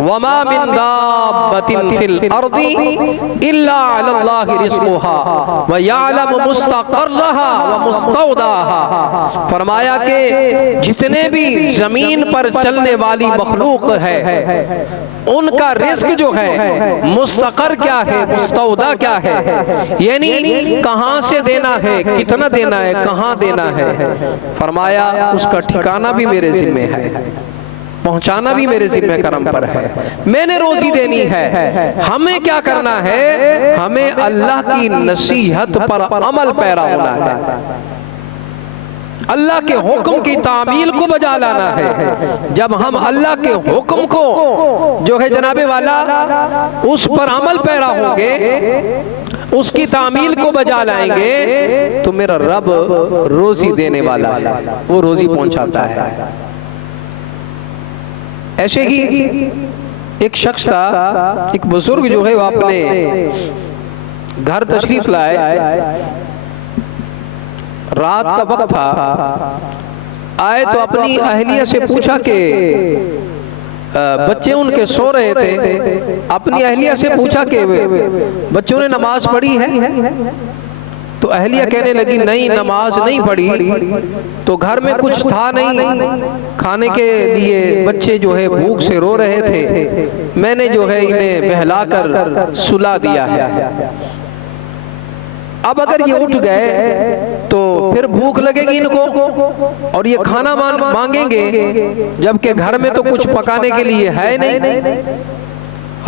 वमा मिन दाब्बतिन fill earthy इल्ला अलल्लाहि रिज़्क़ुहा व यअलमु मुस्तक़र्रहा व मुस्तौदाहा। फरमाया कि जितने भी जमीन पर चलने वाली मखलूक है उनका रिस्क जो है, मुस्तक़र क्या है, मुस्तौदा क्या है, यानी कहां से देना है, कितना देना है, कहां देना है। फरमाया उसका ठिकाना भी मेरे जिम्मे है, पहुंचाना भी मेरे जिम्मे करम पर है, मैंने रोजी देनी है। हमें क्या करना है, हमें अल्लाह की नसीहत पर अमल पैरा होना है, अल्लाह के हुक्म की तामील को बजा लाना है। जब हम अल्लाह के हुक्म को जो है जनाबे वाला उस पर अमल पैरा होंगे, उसकी तामील को बजा लाएंगे, तो मेरा रब रोजी देने वाला है, वो रोजी पहुंचाता है। ऐसे ही एक शख्स था, एक बुजुर्ग जो है वो अपने घर तशरीफ लाए, रात का वक्त था, आए तो अपनी अहलिया से पूछा कि बच्चे उनके सो रहे थे, अपनी अहलिया से पूछा कि बच्चों ने नमाज पढ़ी है? तो अहलिया कहने लगी नहीं, नमाज नहीं पढ़ी। तो घर में कुछ था नहीं खाने के लिए, बच्चे जो है भूख से रो रहे थे, मैंने जो है इन्हें बहलाकर सुला दिया है। अब अगर ये उठ गए तो फिर भूख लगेगी इनको और ये खाना मांगेंगे, जबकि घर में तो कुछ पकाने के लिए है नहीं।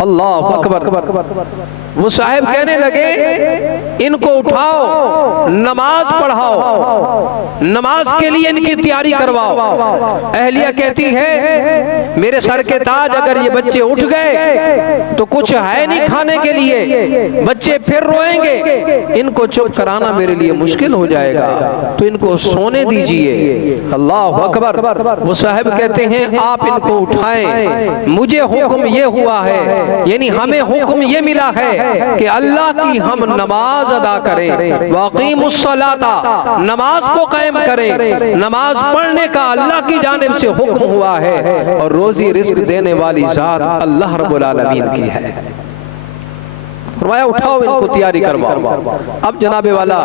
अल्लाह अकबर। वो साहब कहने लगे इनको उठाओ, नमाज पढ़ाओ, नमाज के लिए इनकी तैयारी करवाओ। अहलिया कहती है मेरे सर के ताज, अगर ये बच्चे उठ गए तो कुछ है नहीं खाने के लिए, बच्चे फिर रोएंगे, इनको चुप कराना मेरे लिए मुश्किल हो जाएगा, तो इनको सोने दीजिए। अल्लाह अकबर। वो साहब कहते हैं आप इनको उठाएं, मुझे हुक्म ये हुआ है, यानी हमें हुक्म ये मिला है कि अल्लाह की हम नमाज अदा करें, वाक़ीमुस्सलाता, नमाज को कायम करें। नमाज पढ़ने का अल्लाह की जानिब से हुक्म हुआ है और रोजी रिस्क देने वाली जात अल्लाह रब्बुल आलमीन की है। फरमाया उठाओ, इनको तैयारी करवाओ। अब जनाबे वाला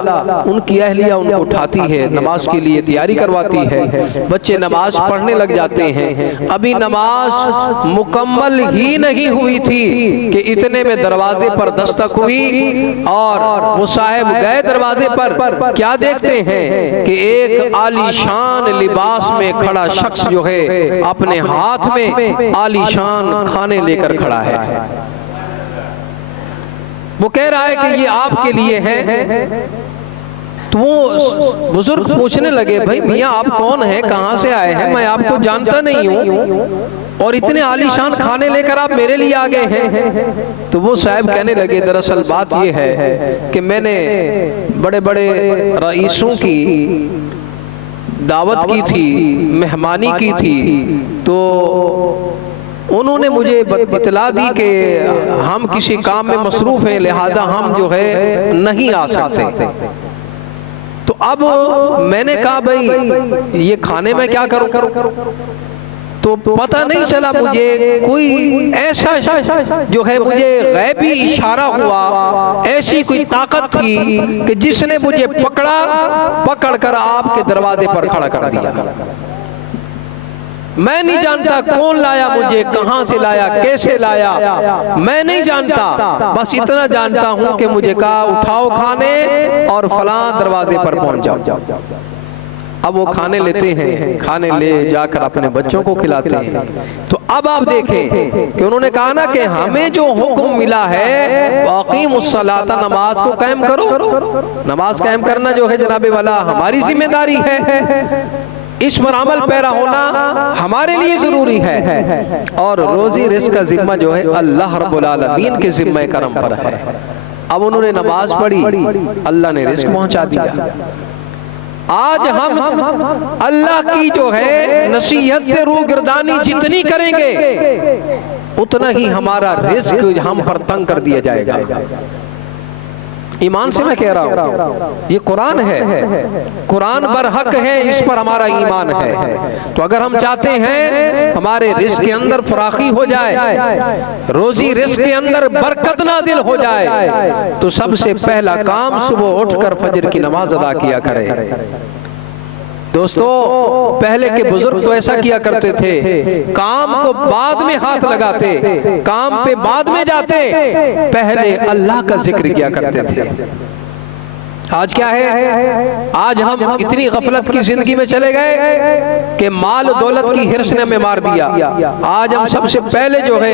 उनकी अहलिया उनको उठाती है, नमाज के लिए तैयारी करवाती है, बच्चे नमाज पढ़ने लग जाते हैं। अभी नमाज मुकम्मल ही नहीं हुई थी कि इतने में दरवाजे पर दस्तक हुई और वो साहब गए दरवाजे पर। क्या देखते हैं कि एक आलीशान लिबास में खड़ा शख्स जो है अपने हाथ में आलीशान खाने लेकर खड़ा है। वो कह रहा है कि ये आपके लिए है। तो वो बुजुर्ग पूछने लगे भाई मियाँ आप कौन हैं, कहाँ से आए हैं, मैं आपको जानता नहीं हूँ और इतने आलीशान खाने लेकर आप मेरे लिए आ गए हैं। तो वो साहब कहने लगे दरअसल बात ये है कि मैंने बड़े बड़े रईसों की दावत की थी, मेहमानी की थी, तो उन्होंने मुझे इतला दी कि हम किसी काम में मसरूफ हैं, लिहाजा हम जो है नहीं आ सकते। तो अब मैंने कहा भाई ये खाने में क्या करूं? तो पता नहीं चला मुझे, कोई ऐसा जो है मुझे गैबी इशारा हुआ, ऐसी कोई ताकत थी कि जिसने मुझे पकड़कर आपके दरवाजे पर खड़ा कर दिया। मैं नहीं जानता कौन लाया मुझे, कहां से लाया, कैसे लाया, मैं नहीं जानता, बस इतना जानता हूं कि मुझे कहा उठाओ खाने और फलां दरवाजे पर पहुंच जाओ। अब वो खाने लेते हैं, खाने ले जाकर अपने बच्चों को खिलाते हैं। तो अब आप देखें कि उन्होंने कहा ना कि हमें जो हुक्म मिला है वाक़ीमुस्सलाता, नमाज को कायम करो। नमाज कायम करना जो है जनाबे वाला हमारी जिम्मेदारी है, इस पर अमल पैरा होना हमारे लिए जरूरी है और रोजी रिस्क का जिम्मा जो है अल्लाह रब्बुल आलमीन के जिम्मे करम पर है। अब उन्होंने नमाज पढ़ी, अल्लाह ने रिस्क पहुंचा दिया। आज हम अल्लाह की जो है नसीहत से रूगिरदानी जितनी करेंगे उतना ही हमारा रिस्क हम पर तंग कर दिया जाएगा। ईमान से मैं कह रहा हूं, ये कुरान है, कुरान बरहक है, इस पर हमारा ईमान है। तो अगर हम चाहते हैं हमारे रिस्क के अंदर फराखी हो जाए, रोजी रिस्क के अंदर बरकत नाजिल हो जाए, तो सबसे पहला काम सुबह उठकर फजर की नमाज अदा किया करें। दोस्तों, पहले के बुजुर्ग तो ऐसा किया करते थे, काम को बाद में हाथ लगाते, काम पे बाद में जाते, पहले अल्लाह का जिक्र किया करते थे। आज क्या है, आज हम इतनी गफलत की जिंदगी में चले गए कि माल दौलत की हिर्स ने हमें मार दिया। आज हम सबसे पहले जो है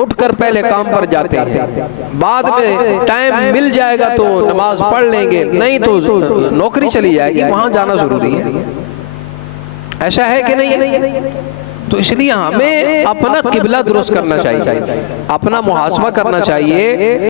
उठकर पहले काम पर जाते हैं, बाद में टाइम मिल जाएगा तो नमाज पढ़ लेंगे, नहीं तो नौकरी चली जाएगी, वहां जाना जरूरी है। ऐसा है कि नहीं? तो इसलिए हमें अपना किबला दुरुस्त करना चाहिए, अपना मुहासबा करना चाहिए।